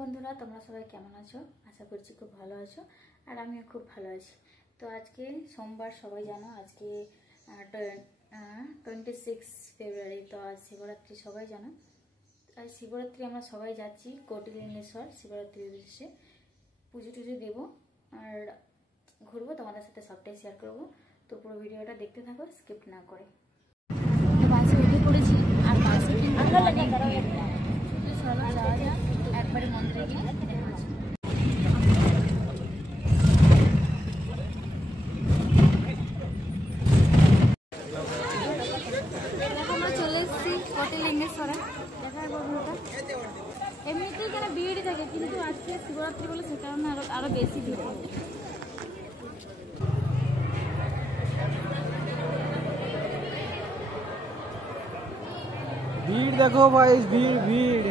বন্ধুরা, তোমরা সবাই কেমন আছো? আশা করছি খুব ভালো আছো, আর আমিও খুব ভালো আছি। তো আজকে সোমবার, সবাই জানো আজকে 26 ফেব্রুয়ারি। তো আজ শিবরাত্রি, সবাই জানো। আজ শিবরাত্রি আমরা সবাই যাচ্ছি কোটিলিঙ্গেশ্বর শিবরাত্রির উদ্দেশ্যে। পুজো টুজো দেবো আর ঘুরবো, তোমাদের সাথে সবটাই শেয়ার করবো। তো পুরো ভিডিওটা দেখতে থাকো, স্কিপ না করে। তো বাসে উঠে পড়েছি, আর বাসে কিন্তু চলো যাওয়া যাক, একবারে মন্দিরে গিয়ে দেখা হচ্ছে। আমরা চলে এসেছি কোটিলিঙ্গেশ্বরে। দেখার বন্ধুটা এমনিতেই কেন ভিড় থাকে, কিন্তু আজকে শিবরাত্রি বলে সে কারণে আরো বেশি ভিড় থাকে। भीड़ देखो भाई, भीड़ भीड़।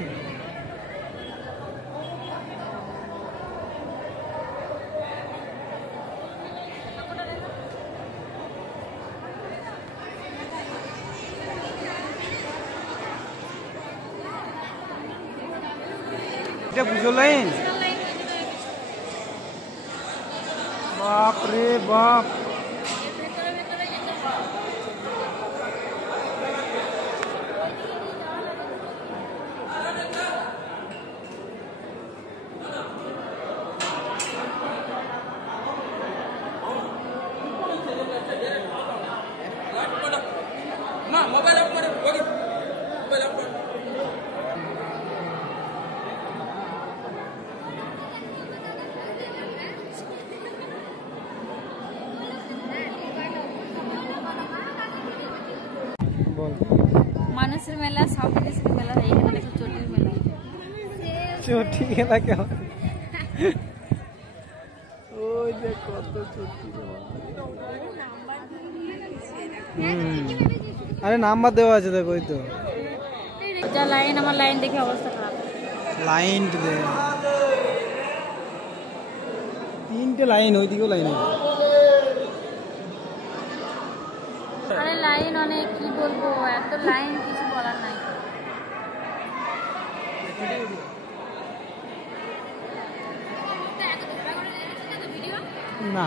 এটা পুজো লাইন, বাপ রে বাপ। মানুষের মেলা, সাউথ দেশের মেলা, এখানে দেখো চটির মেলা। চটি খেলা কেমন? ওই যে কত চটি। আরে নাম্বার দেওয়া আছে, দেখো। ওই তো যা লাইন, আমার লাইন দেখে অবস্থা খারাপ। লাইন দে, তিনটে লাইন, ওইদিকেও লাইন আছে। আরে লাইন অনেক, কি বলবো, এত লাইন কিছু বলার নাই। না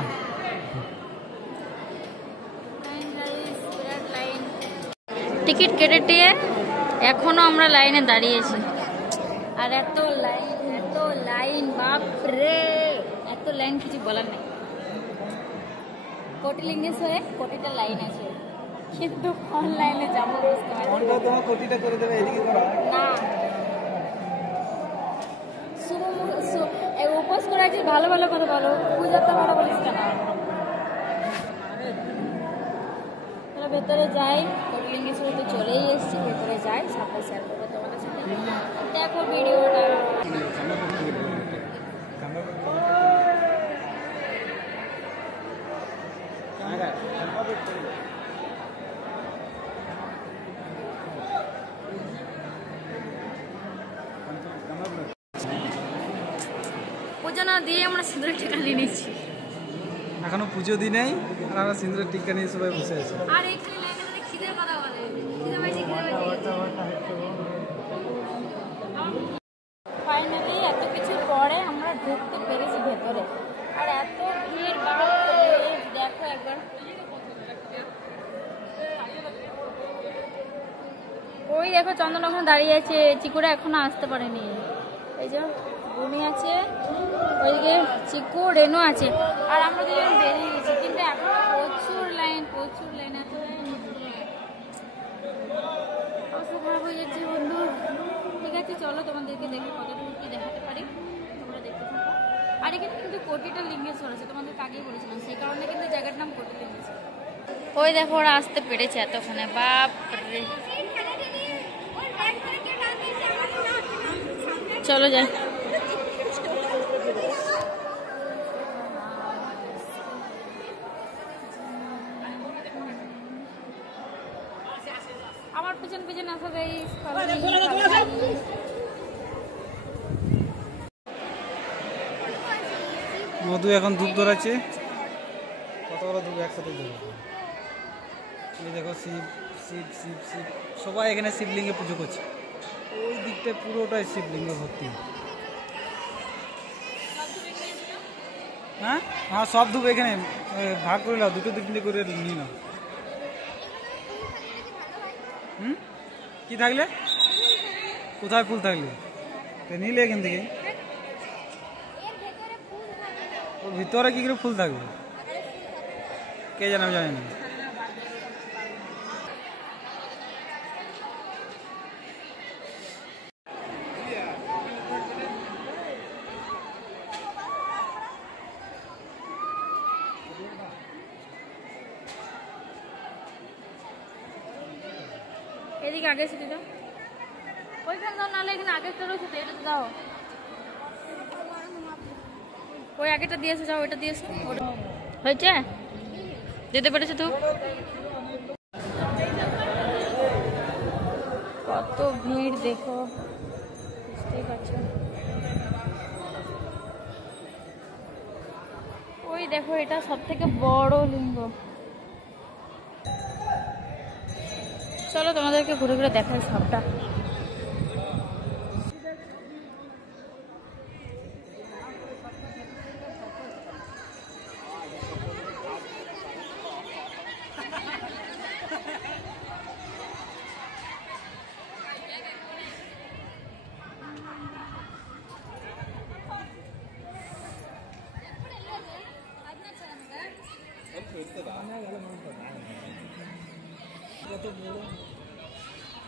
টিকিট কেটে টিয়ে এখনো আমরা লাইনে দাঁড়িয়েছি, আর এত লাইন বাপ রে, এত লাইন কিছু বলার নাই। কোটিলিঙ্গেশ্বরে কোটিটা লাইন আছে, কিন্তু অনলাইনে যাবো বুঝতে পারছি তোমার কোটিটা করে দেবে, এদিকে করো না। উপোস করে আছিস, ভালো ভালো কথা বলো, পূজার তো ভালো বলিস কেন? ভেতরে যাই, কোটিলিঙ্গেশ্বরে তো চলেই এসেছি, ভেতরে যাই, সবাই শেয়ার করবো তোমাদের সাথে। দেখো ভিডিওটা। পুজো না দিয়ে আমরা সিঁদুরের টিকা নিয়ে নিচ্ছি। এখনো পুজো দিই নাই, আর আমরা সিঁদুরের টিকা নিয়ে সবাই বসে আছি। আর এখানে লাইনে ধরে খিদের কথা বলে, খিদে পাইছে, খিদে পাইছে। ফাইনালি এত কিছু পরে আমরা ঢুকতে পেরেছি ভেতরে, আর এত ভিড়, দেখো একবার। ওই দেখো চন্দন ওখানে দাঁড়িয়ে আছে, চিকুরা এখনো আসতে পারেনি। এই যে বুনি আছে, ওইদিকে চিকু, রেনু আছে, আর আমরা দুজন বেরিয়ে গেছি, কিন্তু এখন প্রচুর লাইন আছে। অবস্থা খারাপ হয়ে যাচ্ছে বন্ধু। ঠিক আছে, চলো তোমাদেরকে দেখে কতটুকু কি দেখাতে পারি, তোমরা দেখতে থাকো। আর এখানে কিন্তু কোটিটা লিঙ্গেশ্বর আছে, তোমাদেরকে আগেই বলেছিলাম, সেই কারণে কিন্তু জায়গাটার নাম কোটিলিঙ্গেশ্বর। ওই দেখো ওরা আসতে পেরেছে এতক্ষণে, বাপ রে। চলো যাই। আমার পিছন পিছন আসো গাইস। মধু এখন ধূপ ধরাচ্ছে, কতগুলো ধূপ একসাথে ধরে। এই দেখো শিব শিব শিব শিব, সবাই এখানে শিবলিঙ্গে পুজো করছে। ওই দিকটা পুরোটাই শিবলিঙ্গে ভর্তি। হ্যাঁ হ্যাঁ, সব ধূপ এখানে ভাগ করে নাও, দুটো তিনটে করে নিয়ে নাও। কি থাকলে কোথায় ফুল থাকলে নিলে এখান থেকে, ওর ভিতরে কি করে ফুল থাকবে কে জানে, আমি জানি না। এদিকে আগে সেটা দাও, ওইখানে দাও, নাহলে এখানে আগেরটা রয়েছে তো, এটা দাও। ওই আগেটা দিয়েছে, যাও ওইটা দিয়েছে, হয়েছে, যেতে পেরেছে তো। কত ভিড় দেখো, বুঝতেই পারছো। ওই দেখো, এটা সব থেকে বড় লিঙ্গ। চলো তোমাদেরকে ঘুরে ঘুরে দেখাই সবটা।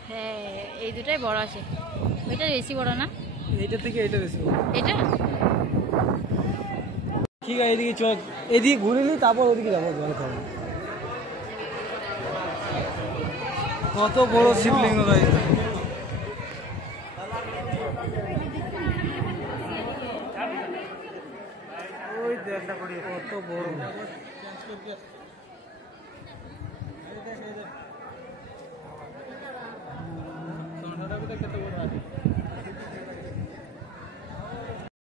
হ্যাঁ, এই দুটাই বড় আছে, ওইটা বেশি বড় না, এইটা থেকে এইটা বেশি বড়। এটা ঠিক আছে, এদিকে চল, এদিকে ঘুরে নিই, তারপর ওদিকে যাবো জল খাবো। কত বড় শিবলিঙ্গ গাইস, ওই দেখা করি কত বড়।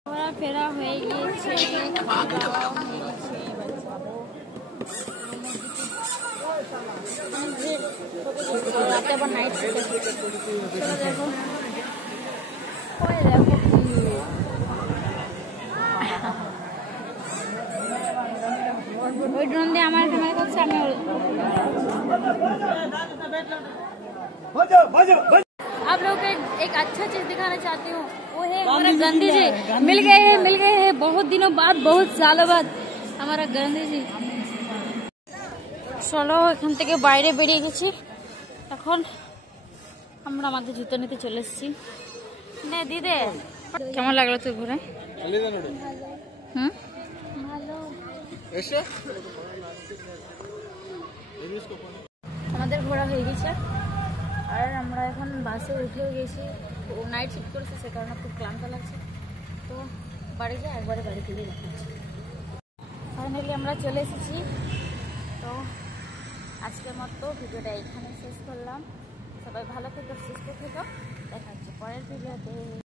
ঘোরাফেরা হয়ে গিয়েছে, খাওয়া দাওয়া হয়ে গেছে, এবার যাবো রাতে আবার নাইট। চলো দেখো, ওই দেখো ওই ড্রোন দিয়ে আমার ক্যামেরা করছে, আমি आप लोग को एक अच्छा चीज दिखाना चाहती हूँ, वो है हमारा गांधी जी। मिल गए हैं बहुत दिनों बाद, बहुत सालों बाद हमारा गांधी जी। চলো, এখান থেকে বাইরে বেরিয়ে গেছি, এখন আমরা আমাদের জুতো নিতে চলে এসেছি। নে দিদে, কেমন লাগলো তুই ঘুরে? হুম, ভালো। আমাদের ঘোরা হয়ে গেছে, আর আমরা এখন বাসে উঠেও গেছি। নাইট শিফট করেছে, সে কারণে খুব ক্লান্ত লাগছে, তো বাড়ি যাই, একবারে বাড়ি ফিরে দেখাচ্ছি। ফাইনালি আমরা চলে এসেছি, তো আজকের মতো ভিডিওটা এখানে শেষ করলাম। সবাই ভালো থেকো, সুস্থ থেকো, দেখা হচ্ছে পরের ভিডিওতে।